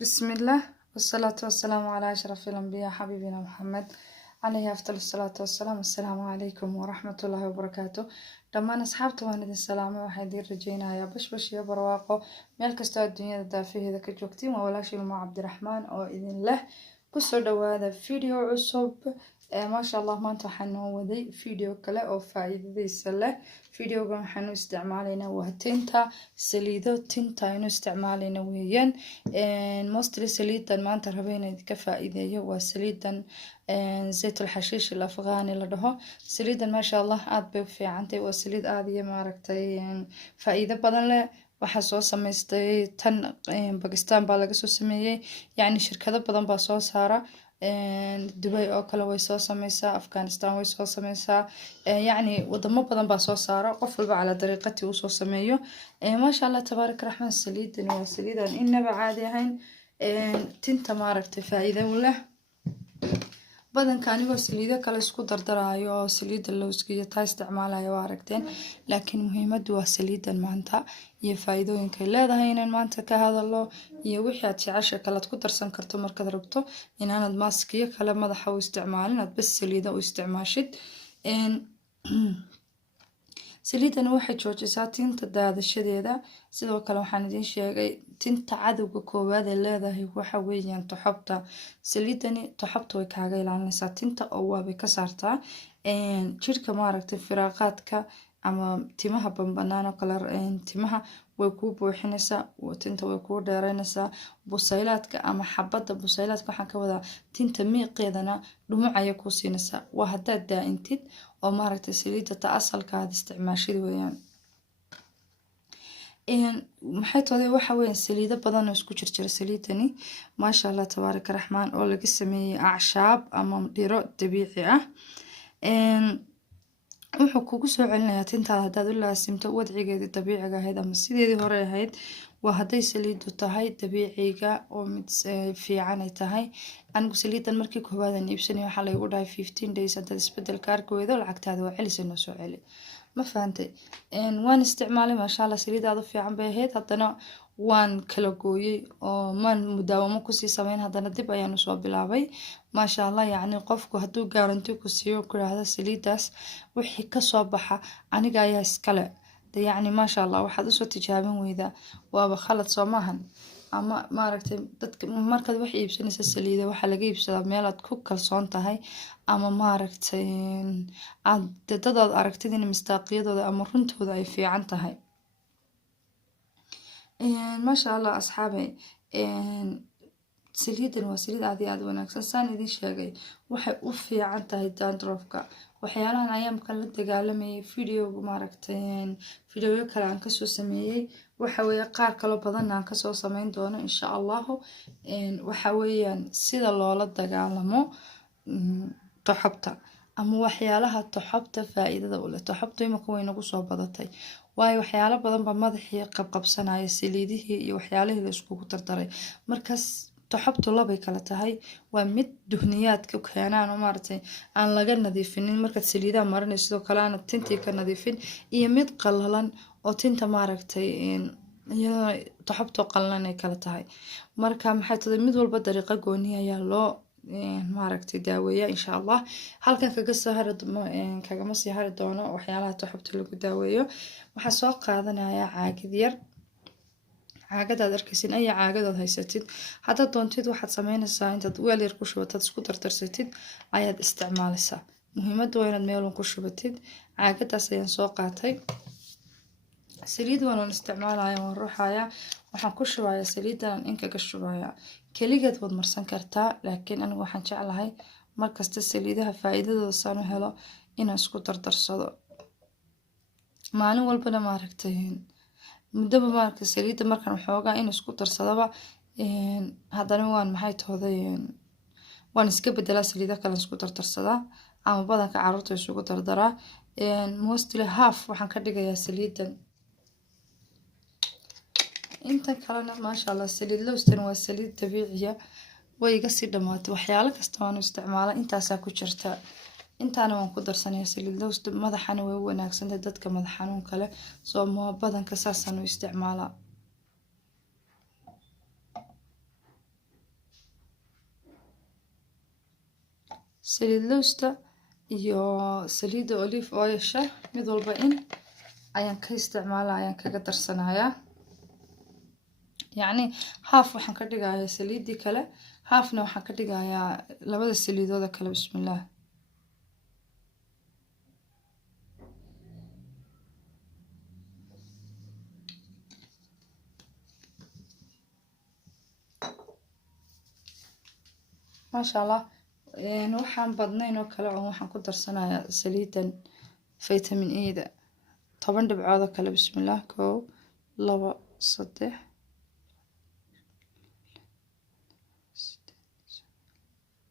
بسم الله والصلاة والسلام على أشرف الأنبياء حبيبنا محمد عليه أفضل الصلاة والسلام. السلام عليكم ورحمة الله وبركاته. دمان أصحابته وأنا السلامة وحيدين رجينا يا بش يا برواقو ميل كستو الدنيا دافيه ذاك الجوكتين وولاش مع عبد الرحمن أو إذن له كسر هذا فيديو عصب. ما شاء الله ما انتحنوا وذي فيديو كلا أو فائدة ذي سلة فيديو كان حنو استعمالنا وهتنتا سليدو تنتا إنه استعمالنا ويان مصدر سليدا ما أنت ربينا كفائدة هو سليدا زيت الحشيش الأفغاني لده سليدا ما شاء الله عاد في عنتي وسليد عادية ما ركتي فائدة بدل له waxaa soo samaystay tan Pakistan baa laga soo sameeyay yani shirkado badan baa soo saara Dubai oo kale way soo sameysaa Afghanistan way soo sameysaa yani wadamo badan baa soo saara qof walba ala dariiqati uu soo sameeyo ma sha Allah tabaarak rahman saliidan waa saliidan inaba caadi ahayn tinta maaragtay faa'iido u leh badanka anigoo saliida kale isku dardaraayo oo saliida lowska iyo taa isticmaalayo waa aragteen laakiin muhiimadu waa saliidan maanta iyo faa'iidooyinka ay leedahay inaan maanta ka hadalo iyo wixii aad jecesha kale ku darsan karto markaad rabto inaanad maaskiyo kale madaxa u isticmaalin aad bas saliida u isticmaashid saliidan waxay joojisaa tinta daadashadeeda sidoo kale waxaan idin sheegay tinta cadawga koowaad ee leedahay waxa weeyaan toxobta saliidani toxobta way kaaga ilaalinaysaa tinta oo waabay ka saartaa jirka maaragtay firaaqaadka ama timaha banbanaan oo kale timaha way ku buuxinaysaa tinta way ku dheeraynaysaa busaylaadka ama xabada busaylaadka waxaan ka wadaa tinta miiqeedana dhumuc ay ku siinaysaa waa hadaad daa'intid oo maaragtay saliida ta asalka aad isticmaashid weeyaan maxay tahay waxa weeyaan saliido badan oo isku jirjira saliidani ma sha Allah tabaarak rahmaan oo laga sameeyay acshaab ama dhiro dabiici ah wuxuu kugu soo celinayaa tintaada hadaad u laasimto wadcigeedii dabiiciga ahayd ama sideedii hore ahayd waa haday saliidu tahay dabiiciga oo mid fiican ay tahay anigu saliidan markii koowaad aan iibsanay waxa la igu dhahay 15 days hadaad isbedel kaarkooda lacagtaada waa celisay noo soo celi ma fahantay waan isticmaalay ma sha Allah saliidaadu fiican bay ahayd haddana waan kala gooyay oo man mudaawamo ku sii sameyn haddana dib ayaan soo bilaabay ma sha Allah yani qofku haduu garanti ku siiyo ku raahdo saliidaas wixii ka soo baxa aniga ayaa iskale yani ma sha Allah waxaad u soo tijaabin weydaa waaba khalad soo maahan ama maaragtay dadka markaad wax iibsanaysa saliida waxa laga iibsadaa meel aad ku kalsoon tahay ama maaragtay aad dadaad aragtid in mistaaqiyadooda ama runtooda ay fiican tahay ما شاء الله أصحابي سليدن وسليد عادي عاد وناكسن سان إذا شاقي وحي أوفي عن تهي داندروفكا وحيانا أيام كان لتقالمي فيديو ماركتين فيديو يكال عن كسو سميي وحوي قار كلو بدن عن كسو سمين دونا إن شاء الله وحويا سيدا الله لتقالمو تحبتا ama waxyaalaha toxobta faa'iidada u leh toxobta imika way nagu soo badatay waayo waxyaalo badan ba madaxii qabqabsanaya saliidihii iyo waxyaalihii la iskugu dardaray markaas toxobtu labay kala tahay waa mid duhniyaadka keenaan oo maartay aan laga nadiifinin marka saliidaha marinayso sidoo kale aan tintii ka nadiifin iyo mid qallalan oo tinta maaragtay iyadoo toxobtu qallalan ay kala tahay marka maxay tahay mid walba dariiqo gooni ayaa loo maaragtay daaweeya insha Allah halkan kaga ma sii hari doono waxyaalaha toxobta lagu daaweeyo waxa soo qaadanaya caagid yar caagadaad arkaysin ay caagadood haysatid hadda doontid waxaad sameynaysaa intaad weel yar ku shubatad isku dardarsatid ayaad isticmaalaysaa muhiimadu waa inaad meel ku shubatid caagadaas ayaan soo qaatay saliid waan isticmaalayaa waan ruuxayaa waxaan ku shubayaa saliidan in kaga shubayaa kaligeed wad marsan kartaa laakiin anigu waxaan jeclahay markasta saliidaha faa'iidadooda saan u helo inaan isku dardarsado maalin walbana maaragtay muddo maaragtay saliida markaan waxoogaa in isku darsadaba haddana waan maxay tahay waan iska bedelaa saliida kale isku dardarsadaa ama badanka carruurta isugu dardaraa mostly half waxaan ka dhigayaa saliidan inta kalena ma sha Allah saliid lowstan waa saliid dabiiciya way iga sii dhamaatay waxyaalo kasta waan isticmaalaa intaas ku jirta intaana waan ku darsanayaa saliid lowstan madaxana way wanaagsan tahay dadka madax xanuun kale soo badanka saasaan u isticmaalaa saliid lowsta iyo saliida olive oilsha mid walba in ayaan ka isticmaalaa, ayaan kaga darsanayaa. yacni haaf waxaan ka dhigayaa saliidii kale, haafna waxaan ka dhigayaa labada saliidooda kale. bismillaah. maasha allah. waxaan badnayn oo kale oo waxaan ku darsanayaa saliidan vitamin E-da 10 dhibcood oo kale. bismillaah. 1 2 3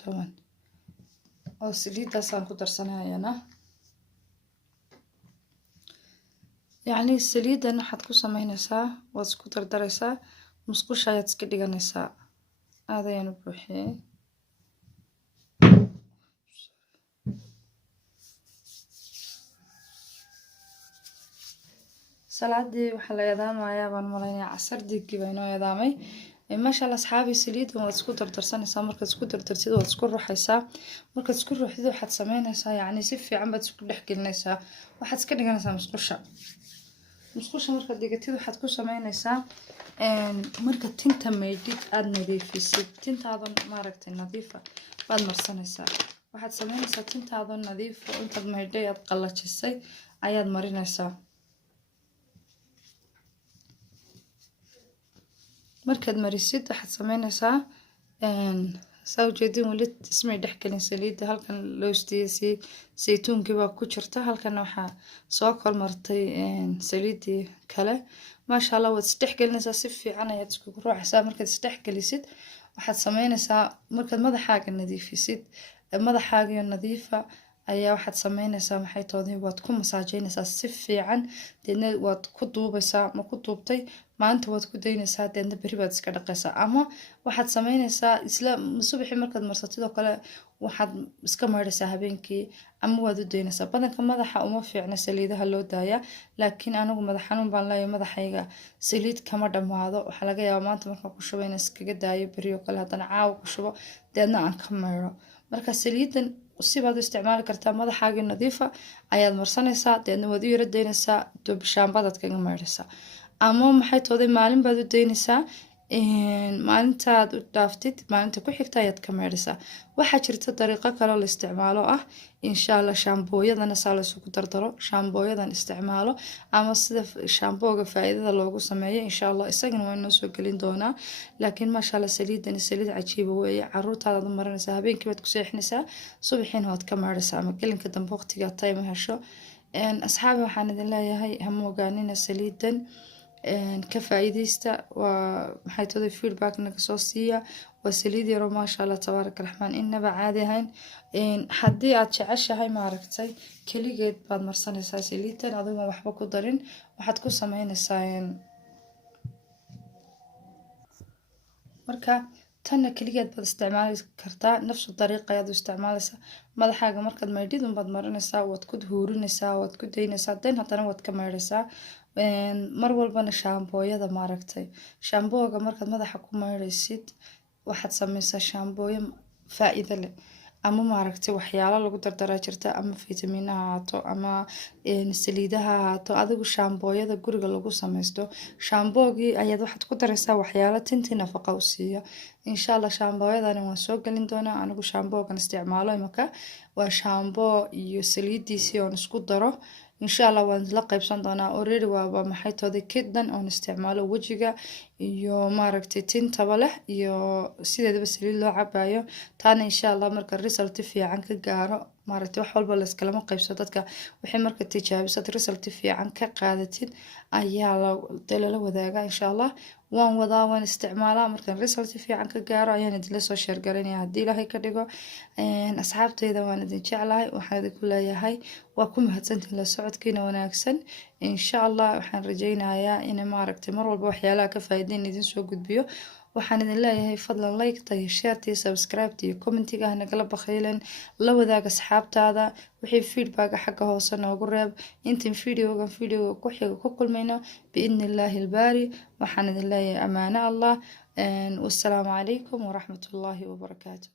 10 oo saliidaasaan ku darsanayana. yacni saliidan waxaad ku sameynaysaa, waad isku dardaraysaa, musqusha ayaad iska dhiganaysaa. aad ayaan u buuxiyey. salaadii waxaa la eedaamayaa baan malaynayaa, casar digii baa inoo eedaamay. maasha allah asxaabi, saliidan waad isku dardarsanaysaa. markaad isku dardartid waad isku ruxaysaa. markaad isku ruxdid waxaad sameynaysaa, yacni si fiican baad isku dhex gelinaysaa. waxaad iska dhiganaysaa musqusha. musqusha markaad dhigatid waxaad ku sameynaysaa, marka tinta maydhid aada nadiifisid, tintaadan maaragtay nadiifa baad marsanaysaa. waxaad sameynaysaa tintaadan nadiifa, intaad maydhay aad qallajisay ayaad marinaysaa. markaad marisid waxaad sameynaysaa, saa ujeedin weli ismay dhexgelin saliida. halkan lowstiya saytuunkii baa ku jirta, halkana waxaa soo kormartay saliidii kale. maasha allah, waad isdhexgelinaysaa, si fiican ayaad iskugu ruuxaysaa. markaad isdhexgelisid waxaad sameynaysaa, markaad madaxaaga nadiifisid, madaxaagiyo nadiifa ayaa waxaad sameynaysaa, maxay toodii waad ku masaajeynaysaa si fiican. deedna waad ku duubaysaa, ma ku duubtay maanta waad ku daynaysaa, deedna beri baad iska dhaqaysaa. ama waxaad sameynaysaa isla subaxii markaad marsatid oo kale waxaad iska maydhaysaa habeenkii, ama waad u daynaysaa. badanka madaxa uma fiicna saliidaha loo daaya, laakiin anigu madax xanuun baan leeyahay, madaxayga saliid kama dhammaado. waxaa laga yaabaa maanta markaan ku shubo inaan iskaga daayo, beri oo kale haddana caawa ku shubo, deedna aan ka maydho. marka saliidan sibaad u isticmaali kartaa. madaxaagii nadiifa ayaad marsanaysaa, deedna waad u yara daynaysaa, shaambadaad kaga maydhaysaa. ama maxay tooday maalin baad u daynaysaa, maalintaad u dhaaftid maalinta ku xigta ayaad ka maydhaysaa. waxaa jirta dariiqo kaloo la isticmaalo ah, insha allah shaambooyadana saa la isugu dardaro, shaambooyadan isticmaalo, ama sida shaambooga faa'iidada loogu sameeyo insha allah isagana waa inoo soo gelin doonaa. laakiin maasha allah saliidani saliid cajiiba weeye. caruurtaadaad u marinaysaa, habeenkii baad ku seexinaysaa, subaxiina waad ka maydhaysaa, ama gelinka dambe waqtigaa time hesho. asxaabi, waxaan idin leeyahay hama ogaanina saliidan, ka faa'iideysta. waa maxay today feedback naga soo siiya. waa saliid yaro maasha allah tabaaraka raxmaan, inaba caadi ahayn. haddii aad jeceshahay maaragtay keligeed baad marsanaysaa saliidan, adigoo waxba ku darin. waxaad ku sameynaysaa, marka tanna keligeed baad isticmaali kartaa, nafsu dariiqa ayaad u isticmaalaysaa. madaxaaga markaad maydhid unbaad marinaysaa, waad ku huurinaysaa, waad ku daynaysaa, den haddana waad ka maydhaysaa. mar walbana shaambooyada maaragtay, shaambooga markaad madaxa ku maydhaysid waxaad sameysaa shaambooyo faa'iido leh, ama maaragtay waxyaalo lagu dardaraa jirta, ama fitamiina ha ahaato, ama saliidaha ha ahaato. adigu shaambooyada guriga lagu sameysto, shaamboogii ayaad waxaad ku daraysaa waxyaalo tintii nafaqa u siiya. insha allah shaambooyadana waan soo gelin doonaa. anigu shaamboogan isticmaalo imaka waa shaamboo iyo saliidiisii oon isku daro. insha allah waan la qaybsan doonaa. already waaba maxay tooday kidan oon isticmaalo wejiga iyo maaragtay tintaba leh, iyo sideedaba saliid loo cabayo. taana insha allah marka result fiican ka gaaro, maaragtay wax walba layskalama qaybso dadka. wixii marka tijaabisad result fiican ka qaadatid ayaa lala wadaagaa. insha allah waan wadaa, waan isticmaalaa. markaan result fiican ka gaaro ayaan idinla soo sheergalinaya haddii ilaahay ka dhigo. asxaabteyda waan idin jeclahay, waxaan idinku leeyahay waa ku mahadsantihin la socodkiina wanaagsan. insha allah waxaan rajeynayaa in maaragtay mar walba waxyaalaha ka faa'iideyn idin soo gudbiyo. waxaan idin leeyahay fadlan like-ta iyo share-ta iyo subscribe-ta iyo commentiga nagala bakhiilen, la wadaag asxaabtaada. wixii feedback xagga hoose noogu reeb. intan videoga ku xiga ku kulmayno biidni illaahi albaari. waxaan idin leeyahay amaano allah. wassalaamu calaykum waraxmatullaahi wabarakaatu.